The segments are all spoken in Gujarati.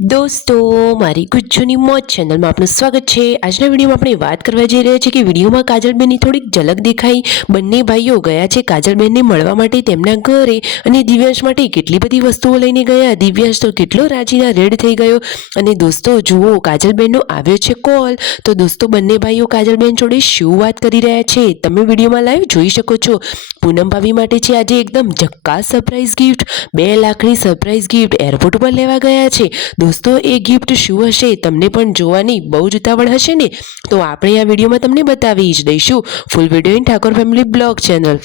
દોસ્તો મારી ગુજ્જુની મોજ ચેનલમાં આપનું સ્વાગત છે। આજના વિડીયોમાં આપણે વાત કરવા જઈ રહ્યા છીએ કે વિડીયોમાં કાજલબેનની થોડીક ઝલક દેખાઈ। બંને ભાઈઓ ગયા છે કાજલબેનને મળવા માટે તેમના ઘરે અને દિવ્યાંશ માટે કેટલી બધી વસ્તુઓ લઈને ગયા। દિવ્યાંશ તો કેટલો રાજીના રેડ થઈ ગયો। અને દોસ્તો જુઓ કાજલબેનનો આવ્યો છે કોલ। તો દોસ્તો બંને ભાઈઓ કાજલબેન જોડે શું વાત કરી રહ્યા છે તમે વિડીયોમાં લાઈવ જોઈ શકો છો। પૂનમ ભાભી માટે છે આજે એકદમ ઝક્કાસ સરપ્રાઈઝ ગિફ્ટ, 2 લાખની સરપ્રાઈઝ ગિફ્ટ એરપોર્ટ પર લેવા ગયા છે। દોસ્તો એ ગિફ્ટ શું હશે તમને પણ જોવાની બહુ જ ઉતાવળ હશે ને, તો આપણે આ વિડીયોમાં તમને બતાવી જ દઈશું। Full video in Thakor family blog channel.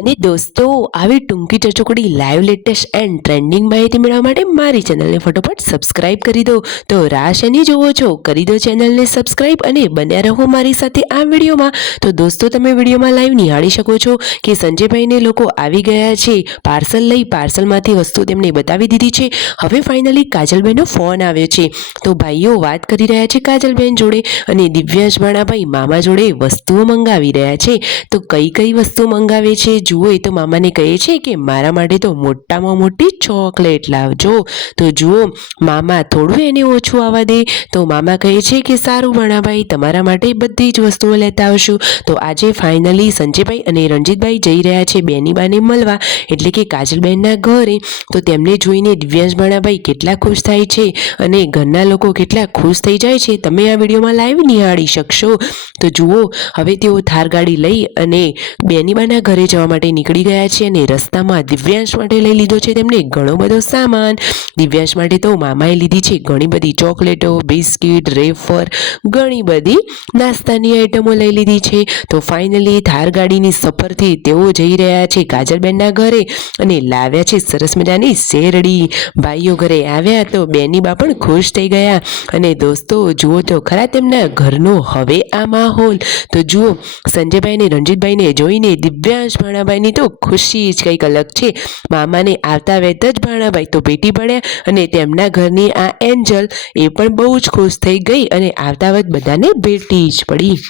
અને દોસ્તો આવી ટૂંકી ચચોકડી લાઈવ લેટેસ્ટ એન્ડ ટ્રેન્ડિંગ માહિતી મેળવવા માટે મારી ચેનલને ફટોફટ સબસ્ક્રાઇબ કરી દો। તો રાહ શેની જોવો છો, કરી દો ચેનલને સબસ્ક્રાઇબ અને બન્યા રહો મારી સાથે આ વિડીયોમાં। તો દોસ્તો તમે વિડીયોમાં લાઈવ નિહાળી શકો છો કે સંજયભાઈને લોકો આવી ગયા છે પાર્સલ લઈ। પાર્સલમાંથી વસ્તુ તેમને બતાવી દીધી છે। હવે ફાઇનલી કાજલબેનનો ફોન આવ્યો છે તો ભાઈઓ વાત કરી રહ્યા છે કાજલબેન જોડે અને દિવ્યાંશ ભાણાભાઈ મામા જોડે વસ્તુઓ મંગાવી રહ્યા છે। તો કઈ વસ્તુ મંગાવે છે જુઓ। એ તો મામાને કહે છે કે મારા માટે તો મોટામાં મોટી ચોકલેટ લાવજો। તો જુઓ મામા થોડું એને ઓછું આવવા દે તો મામા કહે છે કે સારું ભાણાભાઈ તમારા માટે બધી જ વસ્તુઓ લેતા આવશું। તો આજે ફાઇનલી સંજયભાઈ અને રણજીતભાઈ જઈ રહ્યા છે બેની બાને મળવા એટલે કે કાજલબેનના ઘરે। તો તેમને જોઈને દિવ્યાંશ ભાણાભાઈ કેટલા ખુશ થાય છે અને ઘરના લોકો કેટલા ખુશ થઈ જાય છે તમે આ વિડીયોમાં લાઈવ નિહાળી શકશો। તો જુઓ હવે તેઓ થાર ગાડી લઈ અને બેની બાના ઘરે જવા માટે નીકળી ગયા છે અને રસ્તામાં દિવ્યાંશ માટે લઈ લીધો છે તેમને ઘણો બધો સામાન। દિવ્યાંશ માટે તો મામાએ લીધી છે ઘણી બધી ચોકલેટો, બિસ્કિટ, રેફર, ઘણી બધી નાસ્તાની આઈટમો લઈ લીધી છે। તો ફાઇનલી થાર ગાડીની સફરથી તેઓ જઈ રહ્યા છે કાજલબેનના ઘરે અને લાવ્યા છે સરસ મજાની શેરડી। ભાઈઓ ઘરે આવ્યા તો બેની બા પણ ખુશ થઈ ગયા અને દોસ્તો જુઓ તો ખરા તેમના ઘરનો હવે આ માહોલ। તો જુઓ સંજયભાઈ અને રણજીતભાઈને જોઈને દિવ્યાંશ ભાણાભાઈની તો ખુશી જ કંઈક અલગ છે। મામાને આવતા વેત જ ભાણાભાઈ તો ભેટી પડ્યા અને તેમના ઘરની આ એન્જલ એ પણ બહુ જ ખુશ થઈ ગઈ અને આવતા વેત બધાને ભેટી જ પડી।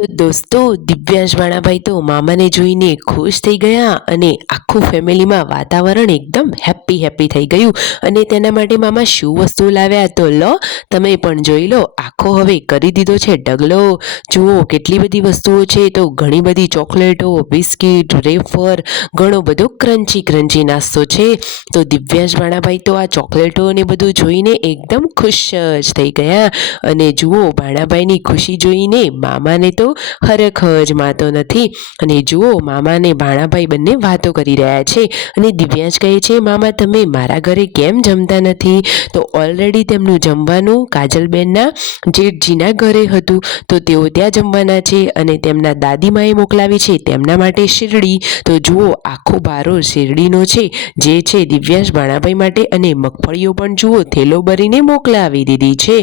તો દોસ્તો દિવ્યાંશ ભાણાભાઈ તો મામાને જોઈને ખુશ થઈ ગયા અને આખું ફેમિલીમાં વાતાવરણ એકદમ હેપી થઈ ગયું। અને તેના માટે મામા શું વસ્તુ લાવ્યા તો લો તમે પણ જોઈ લો। આખો હવે કરી દીધો છે ઢગલો। જુઓ કેટલી બધી વસ્તુઓ છે તો ઘણી બધી ચોકલેટો, બિસ્કિટ, રેફર, ઘણો બધો ક્રન્ચી નાસ્તો છે। તો દિવ્યાંશ ભાણાભાઈ તો આ ચોકલેટો ને બધું જોઈને એકદમ ખુશ જ થઈ ગયા અને જુઓ ભાણાભાઈની ખુશી જોઈને મામાને તો હરખ જ માતો નથી। અને જુઓ મામા અને ભાણાભાઈ બંને વાતો કરી રહ્યા છે અને દિવ્યાંશ કહે છે મામા તમે મારા ઘરે કેમ જમતા નથી? તો ઓલરેડી તેમનું જમવાનું કાજલબેનના જેઠજીના ઘરે હતું તો તેઓ ત્યાં જમવાના છે અને તેમના દાદીમાએ મોકલાવી છે તેમના માટે શેરડી। તો જુઓ આખો બારો શેરડીનો છે જે છે દિવ્યાંશ ભાણાભાઈ માટે અને મગફળીઓ પણ જુઓ થેલો ભરીને મોકલાવી દીધી છે।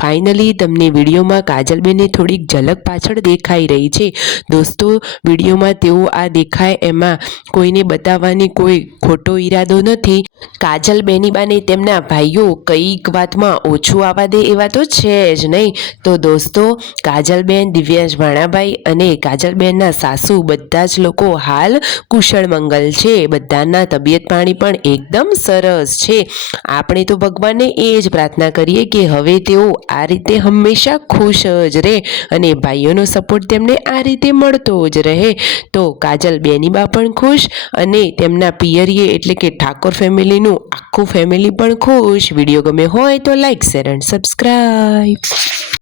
ફાઇનલી તમને વિડીયોમાં કાજલબેનની થોડીક ઝલક પાછળ દેખાઈ રહી છે। દોસ્તો વિડીયોમાં તેઓ આ દેખાય એમાં કોઈને બતાવવાની કોઈ ખોટો ઈરાદો નથી। કાજલબેની બાને તેમના ભાઈઓ કઈક વાતમાં ઓછું આવવા દે એવા તો છે જ નહીં। તો દોસ્તો કાજલબેન, દિવ્યાંશ ભાણાભાઈ અને કાજલબેનના સાસુ બધા જ લોકો હાલ કુશળ મંગલ છે। બધાના તબિયત પાણી પણ એકદમ સરસ છે। આપણે તો ભગવાનને એ જ પ્રાર્થના કરીએ કે હવે તેઓ આ રીતે હંમેશા ખુશ જ રહે અને ભાઈઓનો સપોર્ટ તેમને આ રીતે મળતો જ રહે। તો કાજલ બેની બા પણ ખુશ અને તેમના પિયરીએ એટલે કે ઠાકોર ફેમિલીનું આખું ફેમિલી પણ ખુશ। વિડીયો ગમે હોય તો લાઈક, શેર એન્ડ સબસ્ક્રાઈબ।